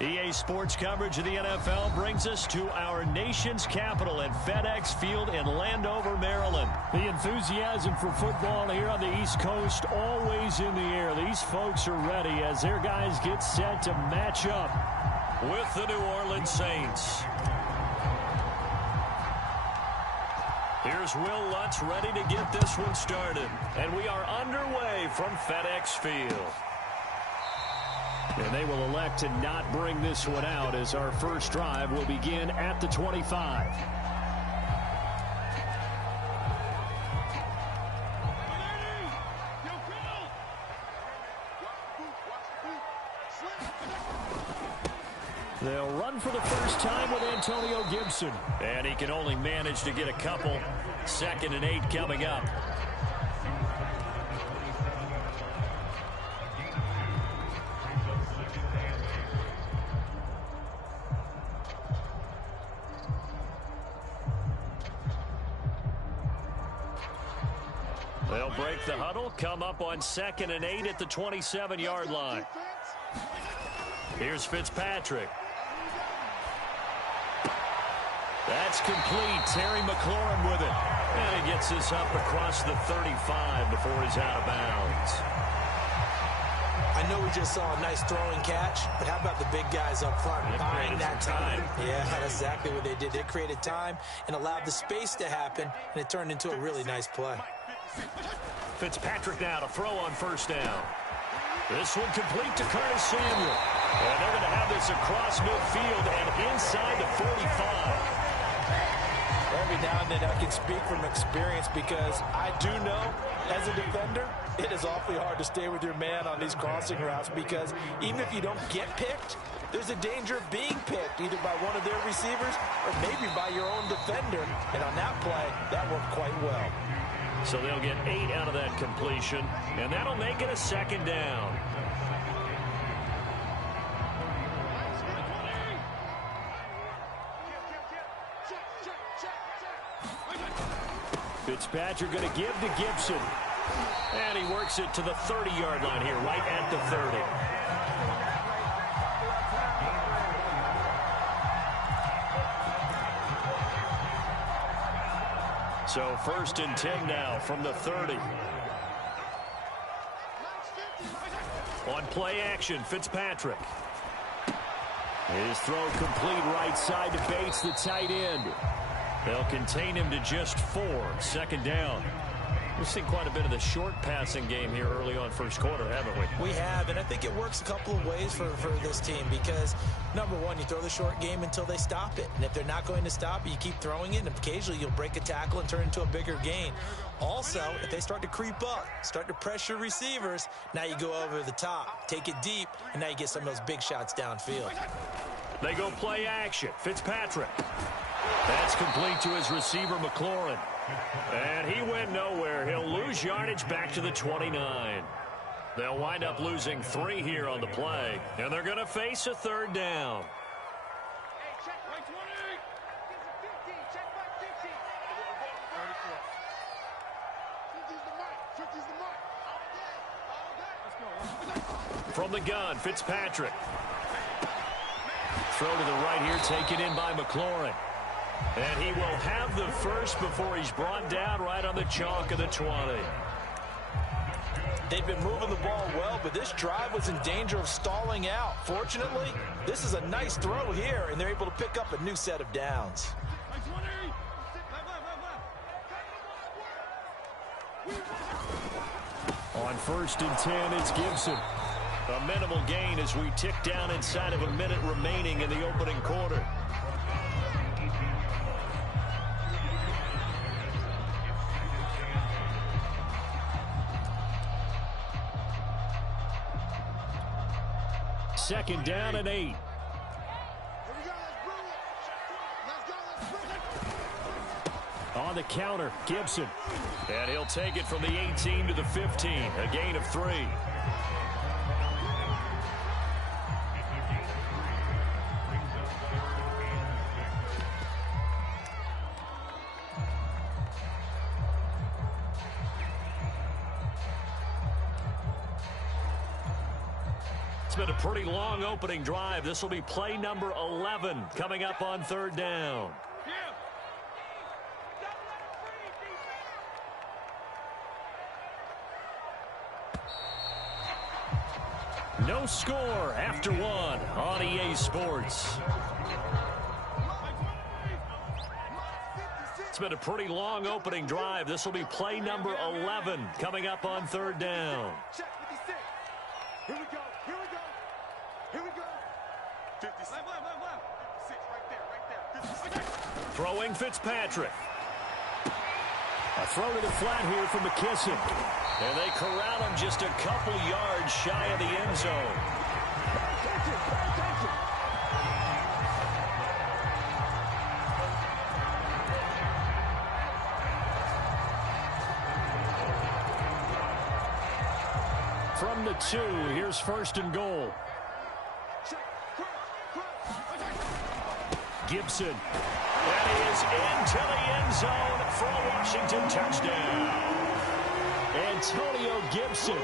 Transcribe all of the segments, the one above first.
EA Sports coverage of the NFL brings us to our nation's capital at FedEx Field in Landover, Maryland. The enthusiasm for football here on the East Coast always in the air. These folks are ready as their guys get set to match up with the New Orleans Saints. Here's Will Lutz ready to get this one started. And we are underway from FedEx Field. And they will elect to not bring this one out as our first drive will begin at the 25. They'll run for the first time with Antonio Gibson. And he can only manage to get a couple. 2nd and 8 coming up. They'll break the huddle, come up on 2nd and 8 at the 27-yard line. Here's Fitzpatrick. That's complete. Terry McLaurin with it. And he gets this up across the 35 before he's out of bounds. I know we just saw a nice throwing catch, but how about the big guys up front buying that time? Yeah, that's exactly what they did. They created time and allowed the space to happen, and it turned into a really nice play. Fitzpatrick now to throw on 1st down. This one complete to Curtis Samuel. And they're going to have this across midfield and inside the 45. Every now and then I can speak from experience because I do know as a defender, it is awfully hard to stay with your man on these crossing routes because even if you don't get picked, there's a danger of being picked either by one of their receivers or maybe by your own defender. And on that play, that worked quite well. So they'll get 8 out of that completion, and that'll make it a 2nd down. Fitzpatrick going to give to Gibson. And he works it to the 30-yard line here, right at the 30. So 1st and 10 now from the 30. On play action, Fitzpatrick. His throw complete right side to Bates, the tight end. They'll contain him to just 4. 2nd down. We've seen quite a bit of the short passing game here early on 1st quarter, haven't we? We have, and I think it works a couple of ways for this team because, number one, you throw the short game until they stop it. And if they're not going to stop it, you keep throwing it, and occasionally you'll break a tackle and turn into a bigger gain. Also, if they start to creep up, start to pressure receivers, now you go over the top, take it deep, and now you get some of those big shots downfield. They go play action. Fitzpatrick. That's complete to his receiver, McLaurin. And he went nowhere. He'll lose yardage back to the 29. They'll wind up losing 3 here on the play. And they're going to face a 3rd down. From the gun, Fitzpatrick. Throw to the right here, taken in by McLaurin. And he will have the first before he's brought down right on the chalk of the 20. They've been moving the ball well, but this drive was in danger of stalling out. Fortunately, this is a nice throw here, and they're able to pick up a new set of downs. On 1st and 10, it's Gibson. A minimal gain as we tick down inside of a minute remaining in the opening quarter. Second down and 8. On the counter, Gibson. And he'll take it from the 18 to the 15. A gain of 3. It's been a pretty long opening drive. This will be play number 11 coming up on third down. No score after one on EA Sports. It's been a pretty long opening drive. This will be play number 11 coming up on third down. Here we go. Here we go. Here we go. 56. Left. 56 right there. 56. Throwing Fitzpatrick. A throw to the flat here from McKissick. And they corral him just a couple yards shy of the end zone. From the 2, here's first and goal. Gibson. That is into the end zone for a Washington touchdown. Antonio Gibson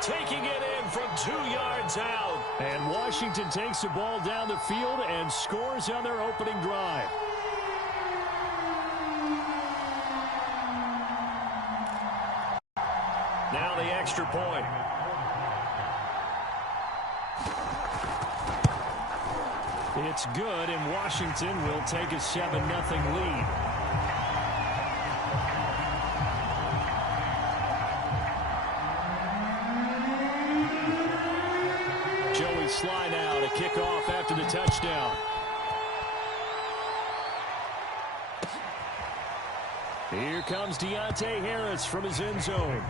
taking it in from 2 yards out. And Washington takes the ball down the field and scores on their opening drive. Now the extra point. It's good, and Washington will take a 7-0 lead. Joey Sly now to kick off after the touchdown. Here comes Deontay Harris from his end zone.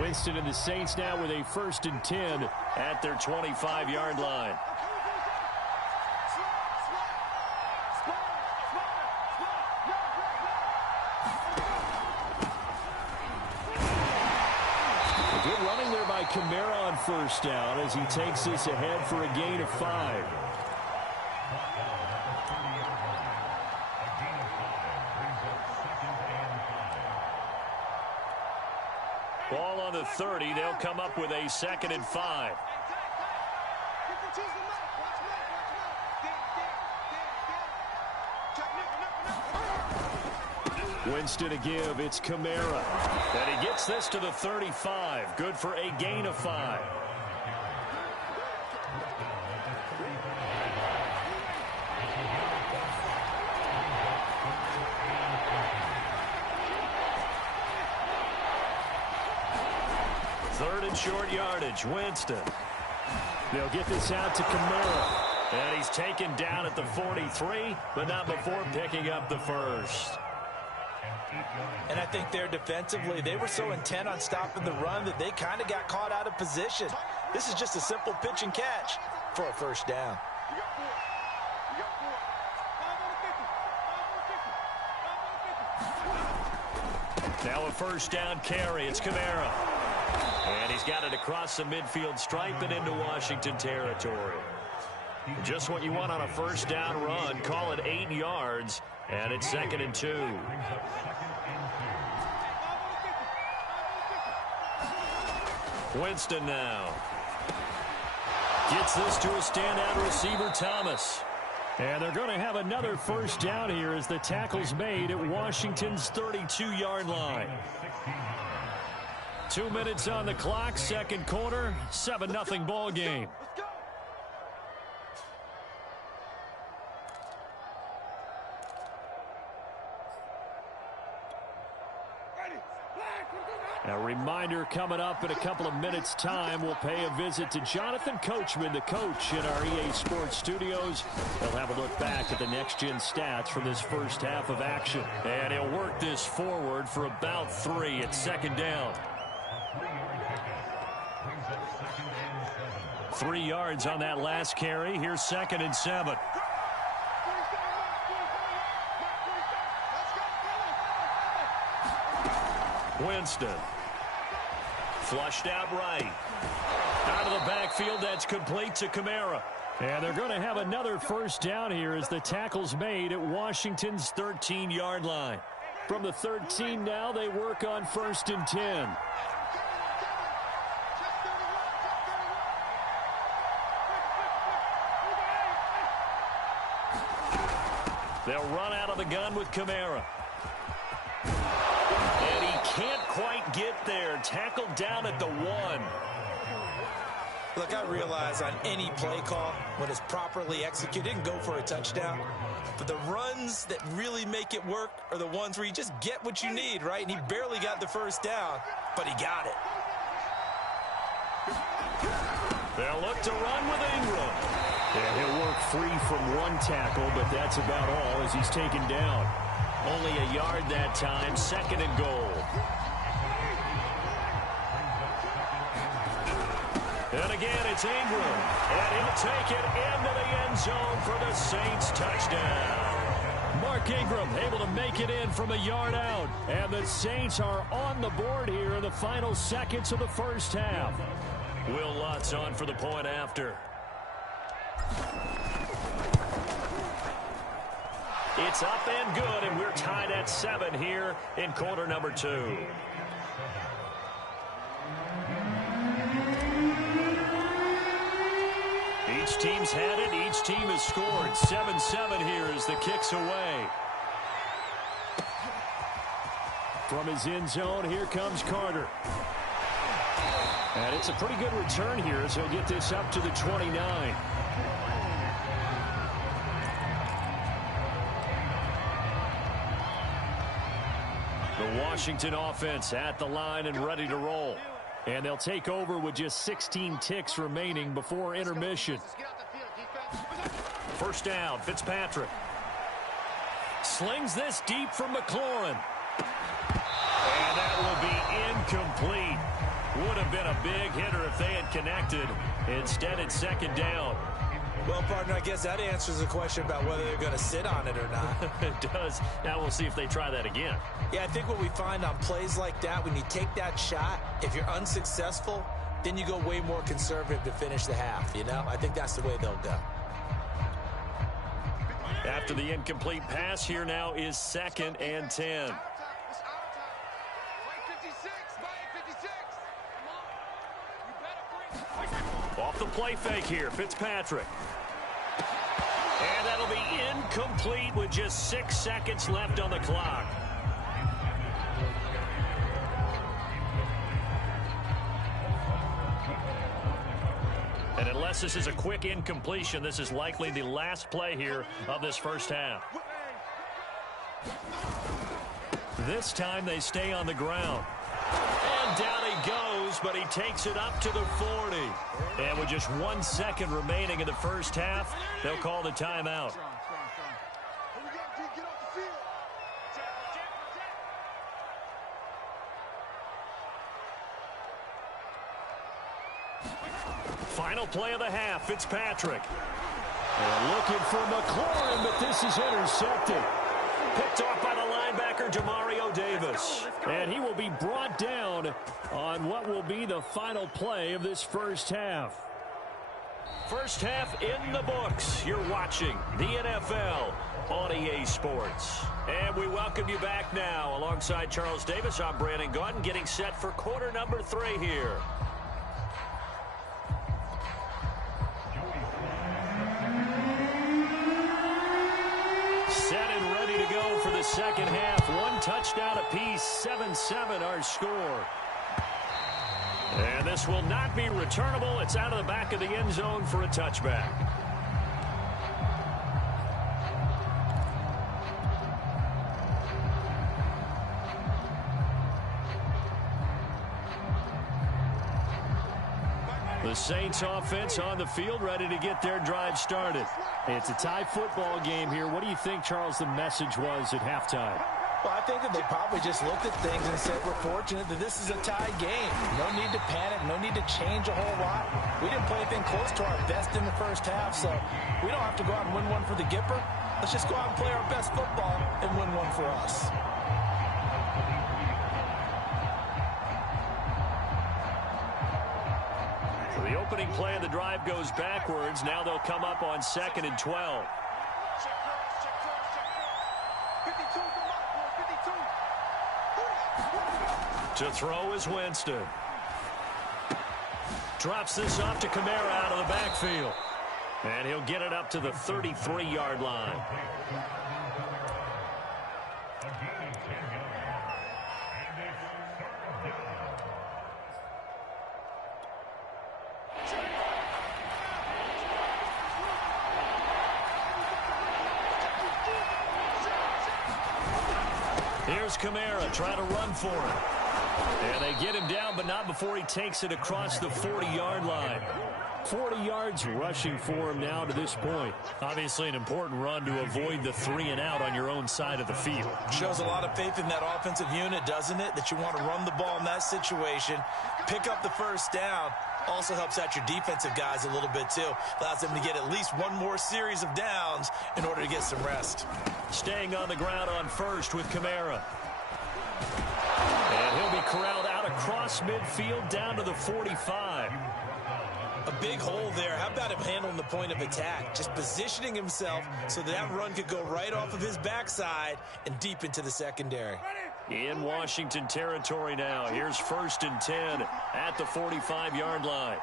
Winston and the Saints now with a 1st and 10 at their 25-yard line. Good running there by Kamara on first down as he takes this ahead for a gain of 5. Ball on the 30. They'll come up with a 2nd and 5. Winston to give. It's Kamara. And he gets this to the 35. Good for a gain of 5. Third and short yardage. Winston. They'll get this out to Kamara. And he's taken down at the 43, but not before picking up the first. And I think there defensively, they were so intent on stopping the run that they kind of got caught out of position. This is just a simple pitch and catch for a first down. Now a first down carry. It's Kamara. And he's got it across the midfield stripe and into Washington territory. Just what you want on a first down run. Call it 8 yards, and it's 2nd and 2. Winston now. Gets this to a standout receiver, Thomas. And they're going to have another first down here as the tackle's made at Washington's 32-yard line. 2 minutes on the clock, second quarter, 7-0 ball game. A reminder coming up in a couple of minutes' time. We'll pay a visit to Jonathan Coachman, the coach in our EA Sports studios. They'll have a look back at the next-gen stats from this first half of action. And he'll work this forward for about 3 at 2nd down. 3 yards on that last carry. Here's 2nd and 7. Winston. Flushed out right. Out of the backfield, that's complete to Kamara. And they're going to have another first down here as the tackle's made at Washington's 13-yard line. From the 13 now, they work on 1st and 10. They'll run out of the gun with Kamara. And he can't quite get there. Tackled down at the 1. Look, I realize on any play call, when it's properly executed, it can go for a touchdown. But the runs that really make it work are the ones where you just get what you need, right? And he barely got the first down, but he got it. They'll look to run with Ingram. Yeah, he'll work free from one tackle, but that's about all as he's taken down. Only a yard that time, 2nd and goal. And again, it's Ingram. And he'll take it into the end zone for the Saints touchdown. Mark Ingram able to make it in from a yard out. And the Saints are on the board here in the final seconds of the first half. Will Lutz on for the point after. It's up and good, and we're tied at 7 here in quarter number 2. Each team's had it. Each team has scored. 7-7 here as the kick's away. From his end zone, here comes Carter. And it's a pretty good return here as he'll get this up to the 29. The Washington offense at the line and ready to roll. And they'll take over with just 16 ticks remaining before intermission. First down, Fitzpatrick. Slings this deep from McLaurin. And that will be incomplete. Would have been a big hitter if they had connected. Instead, it's 2nd down. Well, partner, I guess that answers the question about whether they're going to sit on it or not. It does. Now we'll see if they try that again. Yeah, I think what we find on plays like that, when you take that shot, if you're unsuccessful, then you go way more conservative to finish the half, you know? I think that's the way they'll go. After the incomplete pass, here now is 2nd and 10. Off the play fake here, Fitzpatrick. And that'll be incomplete with just 6 seconds left on the clock. And unless this is a quick incompletion, this is likely the last play here of this first half. This time they stay on the ground. And down he goes, but he takes it up to the 40. And with just 1 second remaining in the first half, they'll call the timeout. Final play of the half, Fitzpatrick. And looking for McLaurin, but this is intercepted. Picked off by the linebacker, Demario Davis. And he will be brought down on what will be the final play of this first half. First half in the books. You're watching the NFL on EA Sports. And we welcome you back now. Alongside Charles Davis, I'm Brandon Gaudin, getting set for quarter number 3 here. Set and ready to go for the second half. 1 touchdown apiece, 7-7 our score. And this will not be returnable. It's out of the back of the end zone for a touchback. The Saints offense on the field, ready to get their drive started. It's a tie football game here. What do you think, Charles, the message was at halftime? Well, I think that they probably just looked at things and said, we're fortunate that this is a tie game. No need to panic, no need to change a whole lot. We didn't play anything close to our best in the first half, so we don't have to go out and win one for the Gipper. Let's just go out and play our best football and win one for us. The The opening play of the drive goes backwards. Now they'll come up on 2nd and 12. Check cross, check cross, check cross. 52 the mark, 52. To throw is Winston. Drops this off to Kamara out of the backfield. And he'll get it up to the 33-yard line. Here's Kamara trying to run for it. And they get him down, but not before he takes it across the 40-yard line. 40 yards rushing for him now to this point. Obviously an important run to avoid the 3 and out on your own side of the field. Shows a lot of faith in that offensive unit, doesn't it? That you want to run the ball in that situation, pick up the first down. Also helps out your defensive guys a little bit too. Allows them to get at least one more series of downs in order to get some rest. Staying on the ground on first with Kamara. And he'll be corralled out across midfield down to the 45. A big hole there. How about him handling the point of attack? Just positioning himself so that run could go right off of his backside and deep into the secondary. In Washington territory now. Here's 1st and 10 at the 45-yard line.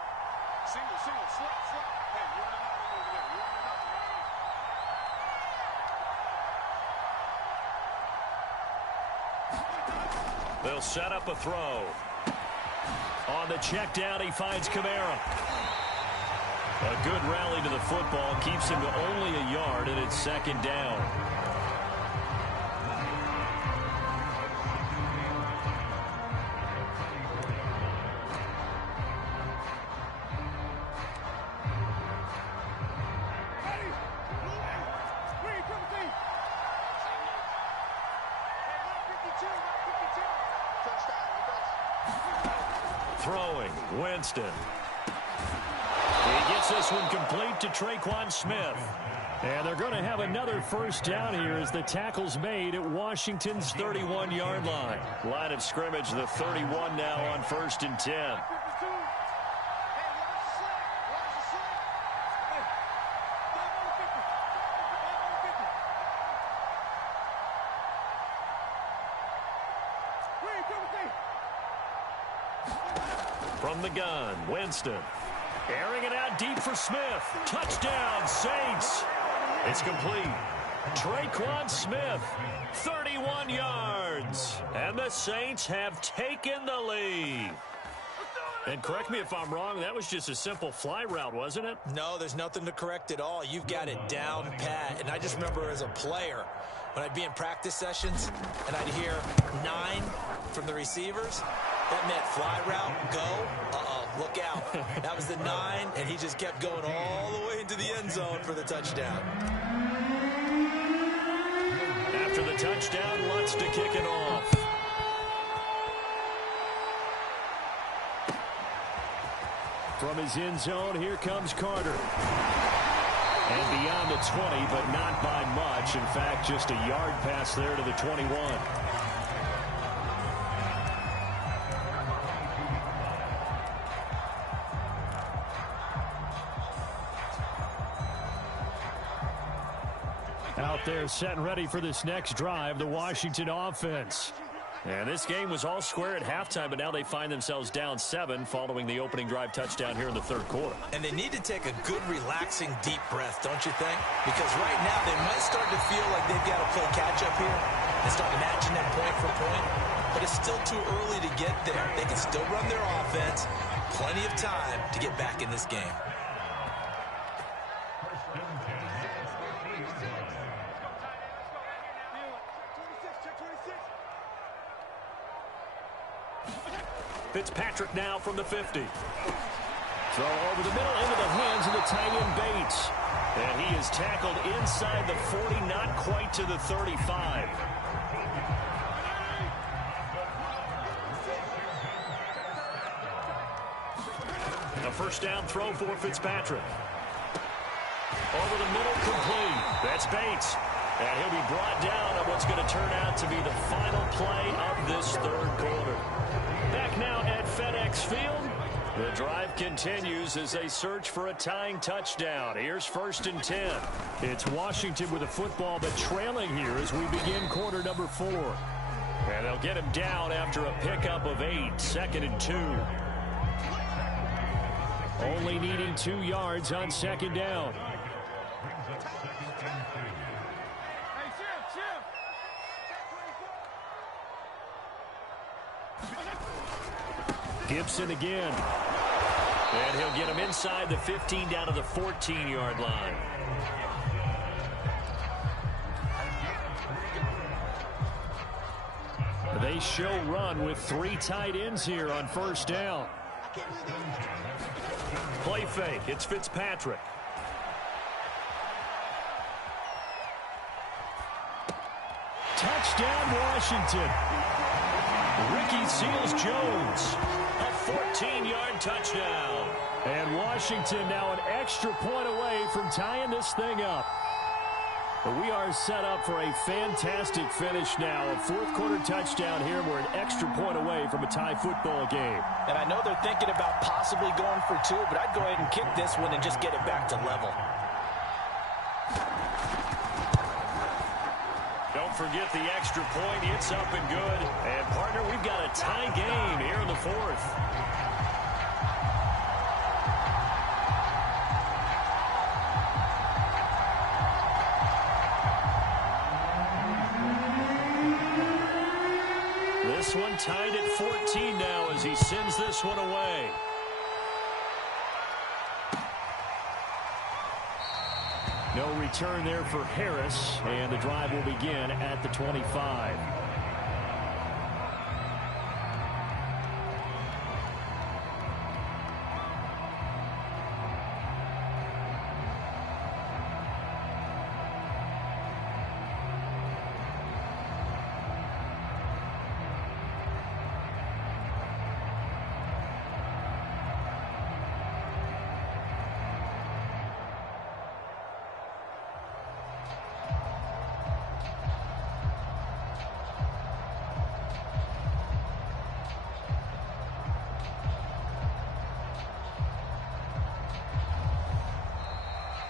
Single, slot. Hey, you're running out over there. You're running out. They'll set up a throw. On the check down, he finds Kamara. A good rally to the football keeps him to only a yard, and it's 2nd down. Throwing, Winston. He gets this one complete to Traquan Smith. And they're going to have another first down here as the tackle's made at Washington's 31-yard line. Line of scrimmage, the 31 now on 1st and 10. From the gun, Winston. Airing it out deep for Smith. Touchdown, Saints. It's complete. Traquan Smith, 31 yards. And the Saints have taken the lead. And correct me if I'm wrong, that was just a simple fly route, wasn't it? No, there's nothing to correct at all. You've got it down pat. And I just remember as a player, when I'd be in practice sessions and I'd hear 9 from the receivers, that meant fly route, go, look out. That was the 9, and he just kept going all the way into the end zone for the touchdown. After the touchdown, Lutz to kick it off. From his end zone, here comes Carter. And beyond the 20, but not by much. In fact, just a yard pass there to the 21. Out there set and ready for this next drive, the Washington offense. And this game was all square at halftime, but now they find themselves down 7 following the opening drive touchdown here in the 3rd quarter. And they need to take a good, relaxing, deep breath, don't you think? Because right now they might start to feel like they've got to play catch-up here and start matching them point for point. But it's still too early to get there. They can still run their offense. Plenty of time to get back in this game. Fitzpatrick now from the 50. Throw over the middle into the hands of the tight end Bates. And he is tackled inside the 40, not quite to the 35. A first down throw for Fitzpatrick. Over the middle, complete. That's Bates. And he'll be brought down on what's going to turn out to be the final play of this 3rd quarter. Back now at FedEx Field, The drive continues as they search for a tying touchdown. Here's 1st and 10. It's Washington with a football, but trailing here as we begin quarter number 4. And they'll get him down after a pickup of 8, 2nd and 2. Only needing 2 yards on 2nd down. Gibson again. And he'll get him inside the 15 down to the 14-yard line. They show run with 3 tight ends here on 1st down. Play fake. It's Fitzpatrick. Touchdown, Washington. Ricky Seals-Jones. A 14-yard touchdown. And Washington now an extra point away from tying this thing up. But we are set up for a fantastic finish now. A 4th quarter touchdown here. We're an extra point away from a tie football game. And I know they're thinking about possibly going for 2, but I'd go ahead and kick this one and just get it back to level. Don't forget the extra point. It's up and good. And, partner, we've got a tie game here in the 4th. This one tied at 14 now as he sends this one away. No return there for Harris, and the drive will begin at the 25.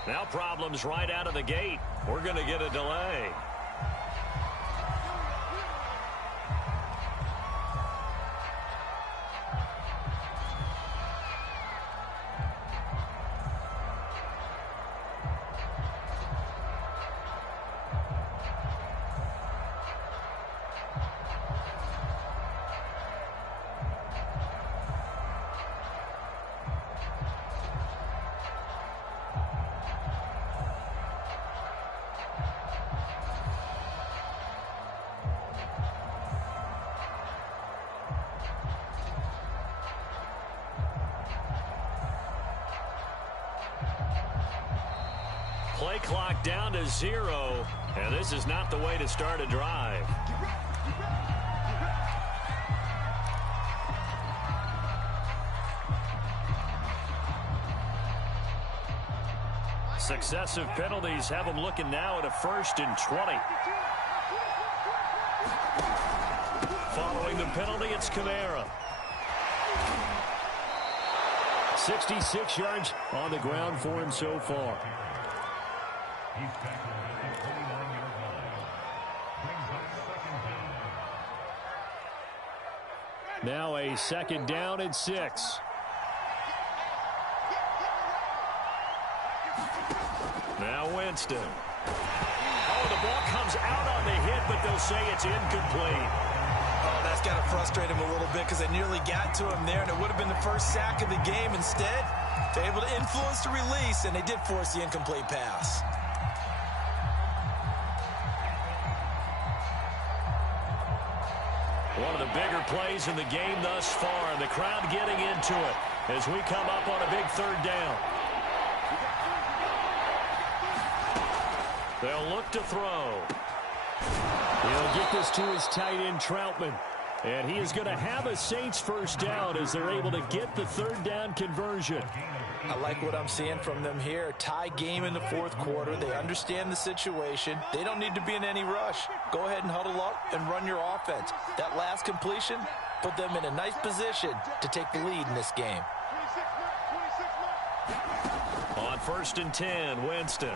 Now problems right out of the gate. We're going to get a delay. Play clock down to 0, and this is not the way to start a drive. Successive penalties have them looking now at a 1st and 20. Following the penalty, it's Kamara. 66 yards on the ground for him so far. Now a 2nd down and 6. Now Winston. Oh, the ball comes out on the hit, but they'll say it's incomplete. Oh, that's got to frustrate him a little bit because they nearly got to him there, and it would have been the first sack of the game. Instead, they're able to influence the release, and they did force the incomplete pass. One of the bigger plays in the game thus far. The crowd getting into it as we come up on a big 3rd down. They'll look to throw. He'll get this to his tight end, Troutman. And he is going to have a Saints 1st down as they're able to get the 3rd down conversion. I like what I'm seeing from them here. Tie game in the 4th quarter. They understand the situation. They don't need to be in any rush. Go ahead and huddle up and run your offense. That last completion put them in a nice position to take the lead in this game. first and 10, Winston.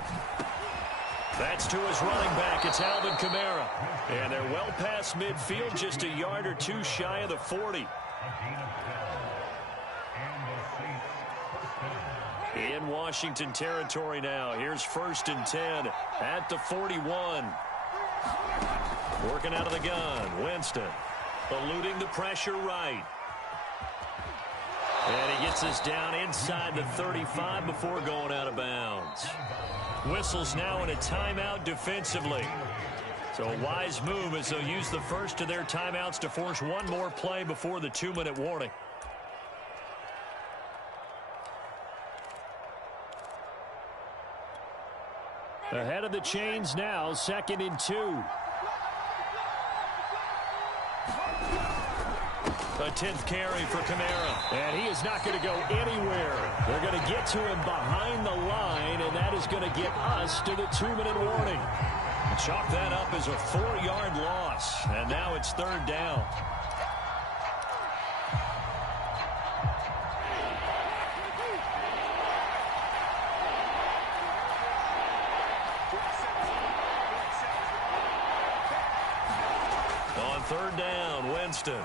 That's to his running back. It's Alvin Kamara. And they're well past midfield, just a yard or two shy of the 40. In Washington territory now. Here's first and 10 at the 41. Working out of the gun. Winston eluding the pressure right. And he gets us down inside the 35 before going out of bounds. Whistles now in a timeout defensively. So a wise move as they'll use the first of their timeouts to force one more play before the 2-minute warning. Ahead of the chains now, 2nd and 2. A 10th carry for Kamara. And he is not going to go anywhere. They're going to get to him behind the line, and that is going to get us to the 2-minute warning. Chalk that up as a 4-yard loss. And now it's 3rd down. On 3rd down, Winston.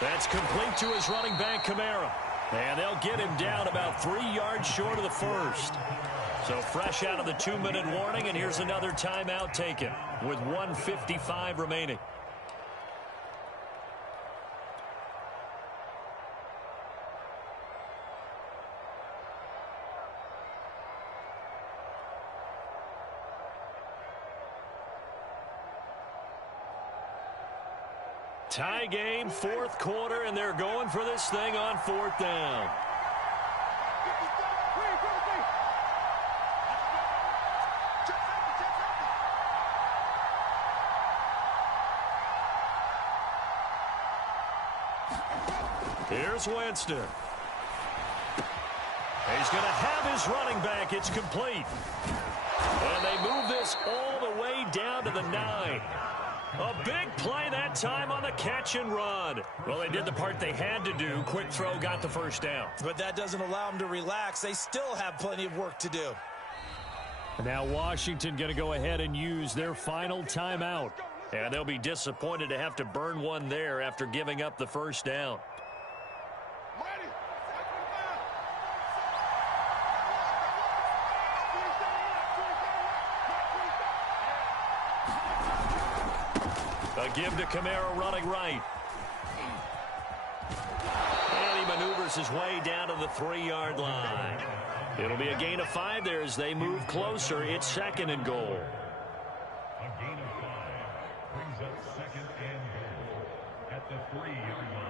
That's complete to his running back, Kamara. And they'll get him down about 3 yards short of the first. So fresh out of the 2-minute warning, and here's another timeout taken with 1:55 remaining. Tie game, 4th quarter, and they're going for this thing on 4th down. Here's Winston. He's going to have his running back. It's complete. And they move this all the way down to the 9. A big play that time on the catch and run. Well, they did the part they had to do. Quick throw got the first down. But that doesn't allow them to relax. They still have plenty of work to do. Now Washington going to go ahead and use their final timeout. And they'll be disappointed to have to burn one there after giving up the first down. A give to Kamara running right. And he maneuvers his way down to the 3-yard line. It'll be a gain of 5 there as they move closer. It's 2nd and goal. A gain of 5 brings up 2nd and goal at the 3-yard line.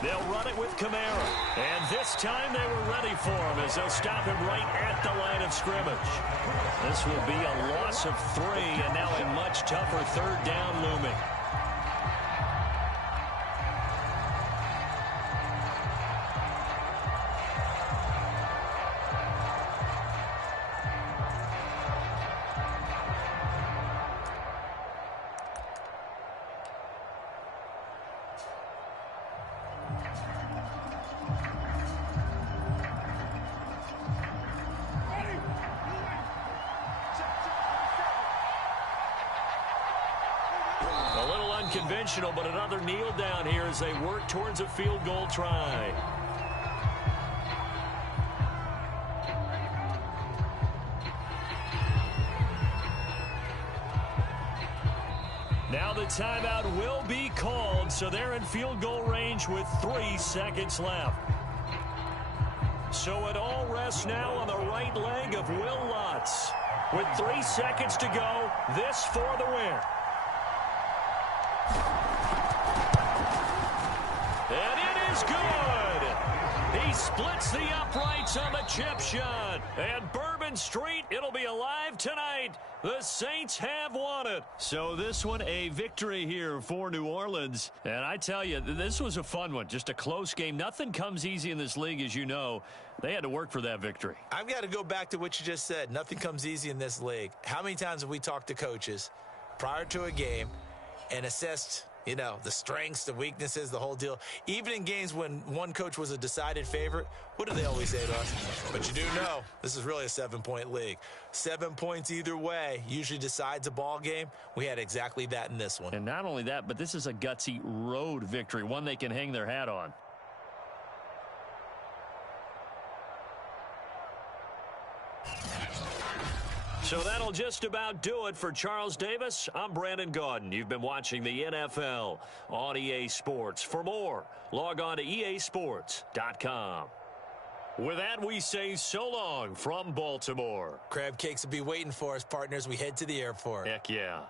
They'll run it with Kamara. And this time they were ready for him as they'll stop him right at the line of scrimmage. This will be a loss of 3 and now a much tougher 3rd down looming. Conventional, but another kneel down here as they work towards a field goal try. Now the timeout will be called, so they're in field goal range with 3 seconds left. So it all rests now on the right leg of Will Lutz. With 3 seconds to go, this for the win. And it is good. He He splits the uprights on the chip shot. And Bourbon Street, it'll be alive tonight. The Saints have won it. So this one, a victory here for New Orleans. And I tell you, this was a fun one. Just a close game. Nothing comes easy in this league, as you know. They had to work for that victory. I've got to go back to what you just said. Nothing comes easy in this league. How many times have we talked to coaches prior to a game and assessed, you know, the strengths, the weaknesses, the whole deal? Even in games when one coach was a decided favorite, what do they always say to us? But you do know this is really a 7-point league. 7 points either way usually decides a ball game. We had exactly that in this one. And not only that, but this is a gutsy road victory, one they can hang their hat on. So that'll just about do it for Charles Davis. I'm Brandon Gaudin. You've been watching the NFL on EA Sports. For more, log on to easports.com. With that, we say so long from Baltimore. Crab cakes will be waiting for us, partners. We head to the airport. Heck yeah.